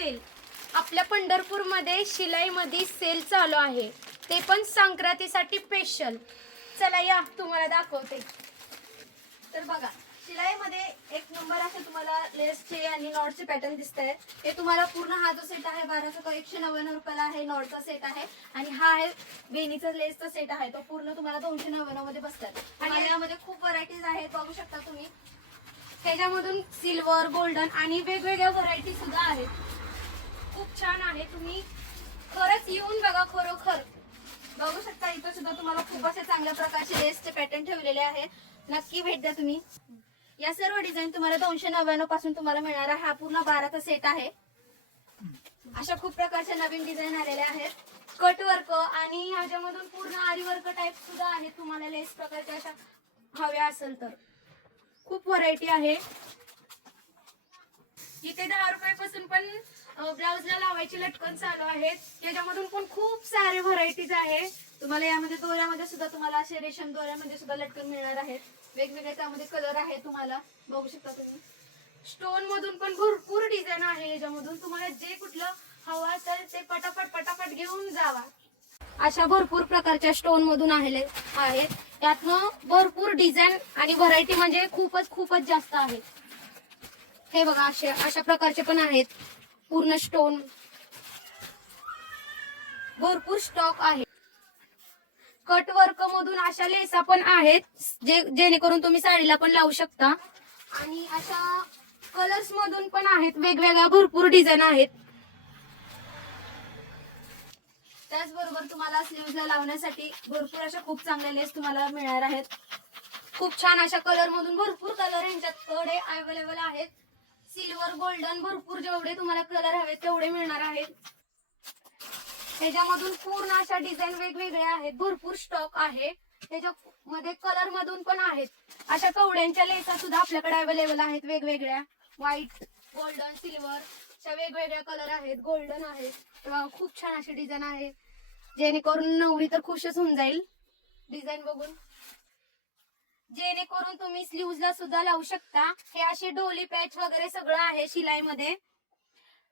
Sale आपल्या पंढरपूरमध्ये शिलाईमध्ये sale चालू आहे, ते पण संक्रांतीसाठी स्पेशल. चला या तुम्हाला दाखवते. तर बघा, शिलाईमध्ये एक नंबर असे तुम्हाला लेसचे आणि नॉटचे पॅटर्न दिसत आहेत. हे तुम्हाला पूर्ण हा जो सेट आहे 1200 तो 199 रुपयाला आहे. नॉटचा सेट आहे आणि हा आहे वेणीचा लेसचा सेट आहे, तो पूर्ण तुम्हाला 299 मध्ये बसतात. आणि यामध्ये खूप व्हरायटीज आहेत, बघू शकता तुम्ही. त्याच्यामधून सिल्वर, गोल्डन आणि वेगवेगळ्या व्हरायटी सुद्धा आहेत. खूप छान आहे, तुम्ही खरंच येऊन बघा. खरोखर बघू शकता, इथं सुद्धा तुम्हाला खूप असे चांगल्या प्रकारचे लेसचे पॅटर्न ठेवलेले आहे. नक्की भेट द्या तुम्ही. या सर्व डिझाईन तुम्हाला 299 पासून तुम्हाला मिळणार आहे. हा पूर्ण 12चा सेट आहे. अशा खूप प्रकारच्या नवीन डिझाईन आलेल्या आहेत. कट वर्क आणि ह्याच्यामधून पूर्ण आरी वर्क टाइप सुद्धा आहे. तुम्हाला लेस प्रकारच्या अशा हव्या असेल तर खूप व्हरायटी आहे. इथे 10 रुपयापासून पण ब्लाउजला लावायचे लटकन चालू आहेत. त्याच्यामधून पण खूप सारे व्हरायटीज आहे. तुम्हाला यामध्ये दोऱ्यामध्ये सुद्धा तुम्हाला असे रेशम दोऱ्यामध्ये सुद्धा लटकन मिळणार आहेत. वेगवेगळे त्यामध्ये कलर आहे, तुम्हाला बघू शकता तुम्ही. स्टोन मधून पण भरपूर डिझाईन आहे. याच्यामधून तुम्हाला जे कुठलं हवं असेल ते पटापट घेऊन जावा. अशा भरपूर प्रकारच्या स्टोन मधून आहेत. त्यातनं भरपूर डिझाईन आणि व्हरायटी म्हणजे खूपच जास्त आहे. हे बघा, अशा प्रकारचे पण आहेत. पूर्ण स्टोन भरपूर स्टॉक आहे. कट वर्क मधून अशा लेसा पण आहेत, जेणेकरून तुम्ही साडीला पण लावू शकता. आणि अशा कलर्स मधून पण आहेत. वेगवेगळ्या भरपूर डिझाईन आहेत. त्याचबरोबर तुम्हाला स्लीव्हजला लावण्यासाठी भरपूर अशा खूप चांगल्या लेस तुम्हाला मिळणार आहेत. खूप छान अशा कलर मधून भरपूर कलर यांच्याकडे अवेलेबल आहेत. सिल्वर, गोल्डन भरपूर जेवढे तुम्हाला कलर हवे तेवढे मिळणार आहेत. त्याच्यामधून पूर्ण अशा डिझाईन वेगवेगळ्या आहेत. भरपूर स्टॉक आहे. त्याच्यामध्ये कलर मधून पण आहेत. अशा कवड्यांच्या लेसा सुद्धा आपल्याकडे अवेलेबल आहेत. वेगवेगळ्या व्हाईट, गोल्डन, सिल्वर अशा वेगवेगळ्या कलर आहेत. गोल्डन आहेत. तेव्हा खूप छान अशी डिझाईन आहे, जेणेकरून नवरी तर खुशच होऊन जाईल डिझाईन बघून. जेणेकरून तुम्ही स्लीव्हजला सुद्धा लावू शकता. हे असे डोली पॅच वगैरे सगळं आहे शिलाईमध्ये,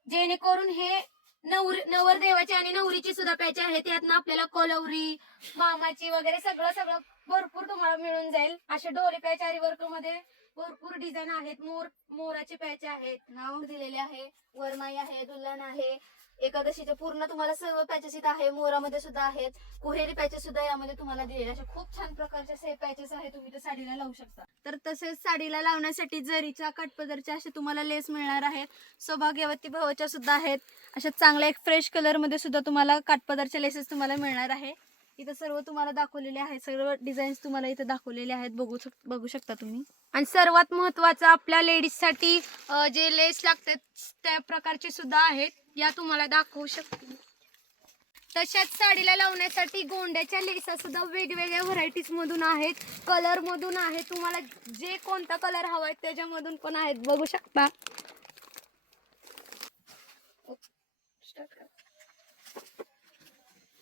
जेणेकरून हे नवरदेवाची आणि नवरीची सुद्धा पॅच आहे. त्यातनं आपल्याला कोलवरी, मामाची वगैरे सगळं भरपूर तुम्हाला मिळून जाईल. असे डोली पॅच आरी वर्क मध्ये भरपूर डिझाईन आहेत. मोराचे पॅच आहेत, नाव दिलेले आहे. वरमाई आहे, दुल्हन आहे, एकादशीचे पूर्ण तुम्हाला सर्व पॅचेस इथं आहे. मोरामध्ये सुद्धा आहेत. कुहेरी पॅचेस सुद्धा यामध्ये तुम्हाला दिलेले. अशा खूप छान प्रकारचे पॅचेस आहे, तुम्ही ते साडीला लावू शकता. तर तसेच साडीला लावण्यासाठी जरीच्या, काठपदरच्या असे तुम्हाला लेस मिळणार आहेत. सौभाग्यवती भावाच्या सुद्धा आहेत. अशा चांगल्या एक फ्रेश कलर मध्ये सुद्धा तुम्हाला काठपदरच्या लेसेस तुम्हाला मिळणार आहे. इथं सर्व तुम्हाला दाखवलेले आहेत. सर्व डिझाईन्स तुम्हाला इथं दाखवलेले आहेत, बघू शकता तुम्ही. आणि सर्वात महत्वाचं आपल्या लेडीज साठी जे लेस लागतात त्या प्रकारचे सुद्धा आहेत. या तुम्हाला दाखवू शकते. तशाच साडीला लावण्यासाठी गोंड्याच्या लेसा सुद्धा वेगवेगळ्या व्हरायटीज मधून आहेत. कलर मधून आहे. तुम्हाला जे कोणता कलर हवाय त्याच्यामधून पण आहेत, बघू शकता.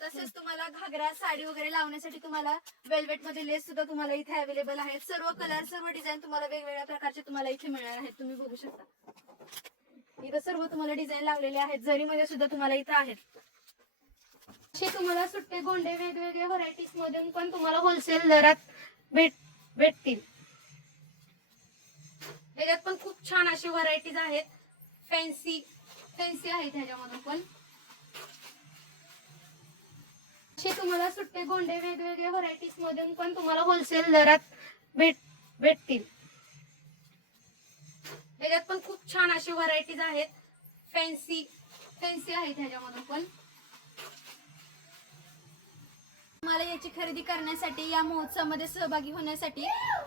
तसेच तुम्हाला घागरा, साडी वगैरे लावण्यासाठी तुम्हाला वेल्वेट मध्ये लेस सुद्धा तुम्हाला इथे अवेलेबल आहेत. सर्व कलर, सर्व डिझाईन तुम्हाला वेगवेगळ्या प्रकारचे तुम्हाला इथे मिळणार आहेत. तुम्ही बघू शकता, इथं सर्व तुम्हाला डिझाईन लावलेले आहेत. जरीमध्ये सुद्धा तुम्हाला इथं आहेत. असे तुम्हाला सुट्टे गोंडे वेगवेगळ्या व्हरायटीज मधून पण तुम्हाला होलसेल दरात भेटतील. त्याच्यात पण खूप छान अशी व्हरायटीज आहेत. फॅन्सी आहेत ह्याच्यामधून पण. असे तुम्हाला सुट्टे गोंडे वेगवेगळ्या व्हरायटीज मधून पण तुम्हाला होलसेल दरात भेटतील. त्याच्यात पण खूप छान अशी व्हरायटीज आहेत. फॅन्सी आहेत ह्याच्यामधून पण. तुम्हाला याची खरेदी करण्यासाठी, या महोत्सवामध्ये सहभागी होण्यासाठी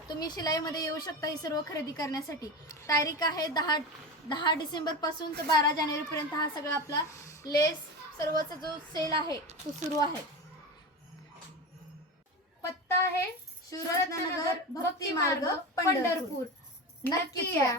तुम्ही शिलाईमध्ये येऊ शकता. ही सर्व खरेदी करण्यासाठी तारीख आहे 10 डिसेंबर पासून तर 12 जानेवारी पर्यंत हा सगळा आपला लेस सर्वचा जो सेल आहे तो सुरू आहे. पत्ता आहे सुरत्नगर भक्ती मार्ग, पंढरपूर. नक्की या.